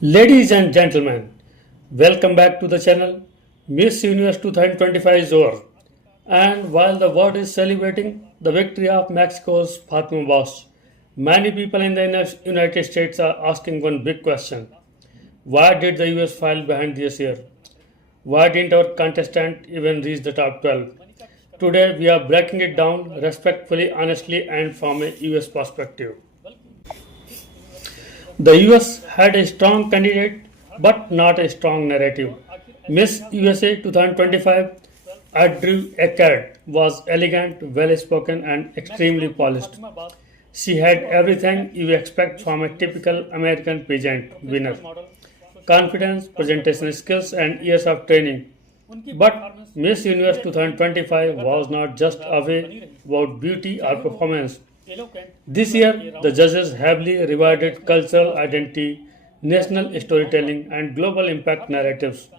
Ladies and gentlemen, welcome back to the channel. Miss Universe 2025 is over, and while the world is celebrating the victory of Mexico's Fatima Bosch, many people in the United States are asking one big question: why did the US fall behind this year? Why didn't our contestant even reach the top 12? Today, we are breaking it down respectfully, honestly, and from a US perspective. The US had a strong candidate but not a strong narrative. Miss USA 2025 Audrey Eckert was elegant, well spoken, and extremely polished. She had everything you expect from a typical American pageant winner: confidence, presentation skills, and years of training. But Miss Universe 2025 was not just away about beauty or performance. This year, the judges heavily rewarded cultural identity, national storytelling, and global impact narratives.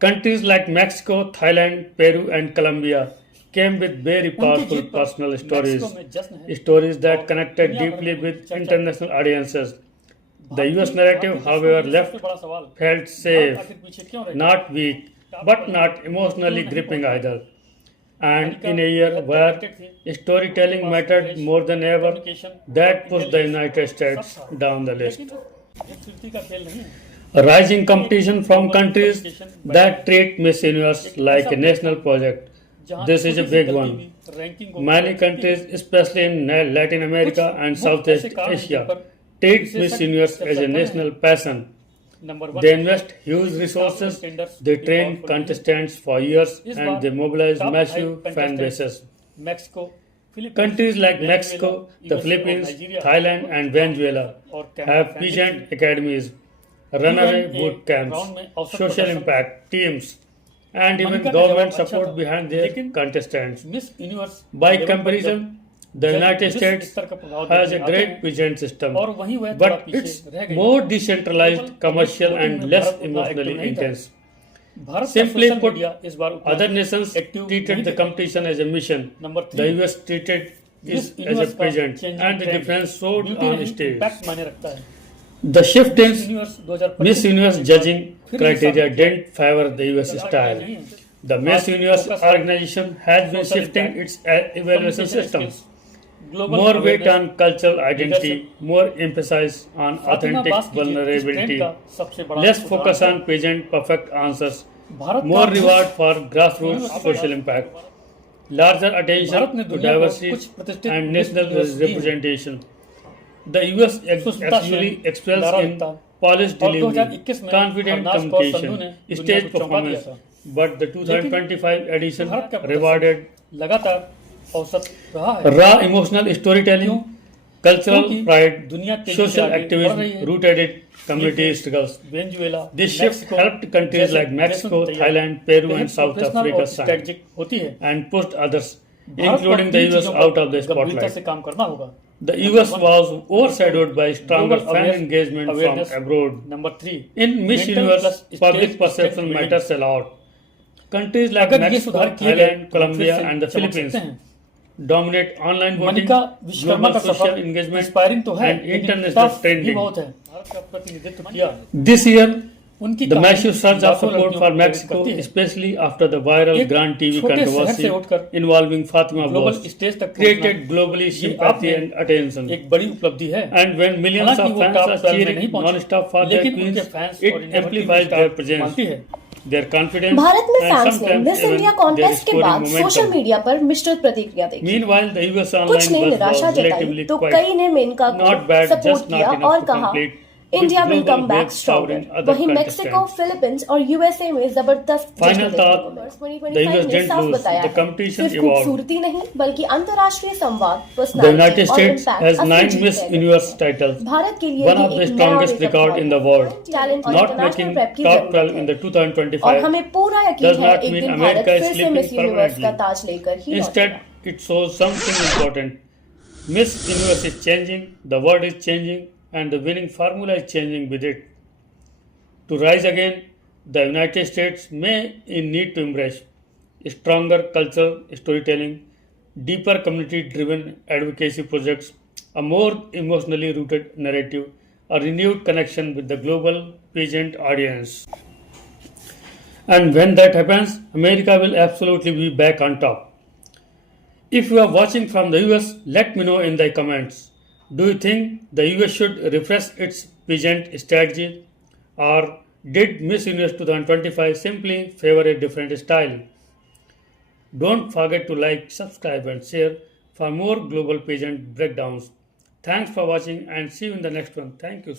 Countries like Mexico, Thailand, Peru, and Colombia came with very powerful personal stories that connected deeply with international audiences. The US narrative, however, felt safe, not weak, but not emotionally gripping either. And in a year where storytelling mattered more than ever, that pushed the United States down the list. A rising competition from countries that treat Miss Universe like a national project. This is a big one. Many countries, especially in Latin America and Southeast Asia, treat Miss Universe as a national passion. They invest huge resources, they train contestants for years, and they mobilize massive fan bases. Countries like Mexico, the Philippines, Thailand, and Venezuela have pageant academies, runaway boot camps, social impact teams, and even government support behind their contestants. By comparison, the United States has a great pageant system, but it's more decentralized, commercial, and less emotionally intense. Simply put, other nations treated the competition as a mission. The US treated it as a pageant, and the difference showed on stage. The shift in Miss Universe judging criteria didn't favor the US style. The Miss Universe organization has been shifting its evaluation system. More weight on cultural identity, more emphasis on authentic vulnerability, less focus on pageant perfect answers, more reward for grassroots social impact, larger attention to diversity and national representation. The US actually excels in polished delivery, confident communication, stage performance, but the 2025 edition rewarded raw emotional storytelling, cultural pride, social activism rooted in community struggles. This shift helped countries like Mexico, Thailand, Peru, and South Africa shine and pushed others, including the US, out of the spotlight. The US was overshadowed by stronger fan engagement from abroad. In Miss Universe, public perception matters a lot. Countries like Mexico, Thailand, Colombia, and the Philippines dominate online voting, global social engagement, and international trending. This year, the massive surge of support for Mexico, especially after the viral Grand TV controversy involving Fatima Bosch, created globally sympathy and attention. And when millions of fans are cheering non-stop for their queens, it amplifies their presence, their confidence, Bharat में and fans ने sometimes miss even India their contest के scoring बाद social momentum. Media पर मिश्रित प्रतिक्रिया देखी। Meanwhile, the US कुछ online ने buzz निराशा was जताई relatively तो quiet. कई ने मेनका Not को bad, सपोर्ट just किया not enough और to कहा compete India with will global come back waves towering stronger. other वहीं मेक्सिको, contestants. फिलीपींस और यूएसए में जबरदस्त Final thought, the US 2025 ने didn't साफ lose. बताया The है competition सिर्फ evolved. खूबसूरती नहीं बल्कि अंतर्राष्ट्रीय संवाद, The पर्सनालिटी United और States इम्पैक्ट has असली 9 जीत Miss तय करते Universe हैं। titles, भारत के लिए one ये of the एक नया strongest wake-up record call in the है। world. टैलेंट और Not इंटरनेशनल making प्रेप की top जरूरत 12 है in the और 2025 हमें पूरा यकीन does है not एक mean दिन भारत America is फिर से sleeping मिस यूनिवर्स का permanently. ताज लेकर ही Instead, लौटेगा। it shows something important. Miss Universe is changing, the world is changing, and the winning formula is changing with it. To rise again, the United States may need to embrace stronger cultural storytelling, deeper community driven advocacy projects, a more emotionally rooted narrative, a renewed connection with the global pageant audience. And when that happens, America will absolutely be back on top. If you are watching from the US, let me know in the comments. Do you think the US should refresh its pageant strategy, or did Miss Universe 2025 simply favor a different style? Don't forget to like, subscribe, and share for more global pageant breakdowns. Thanks for watching and see you in the next one. Thank you.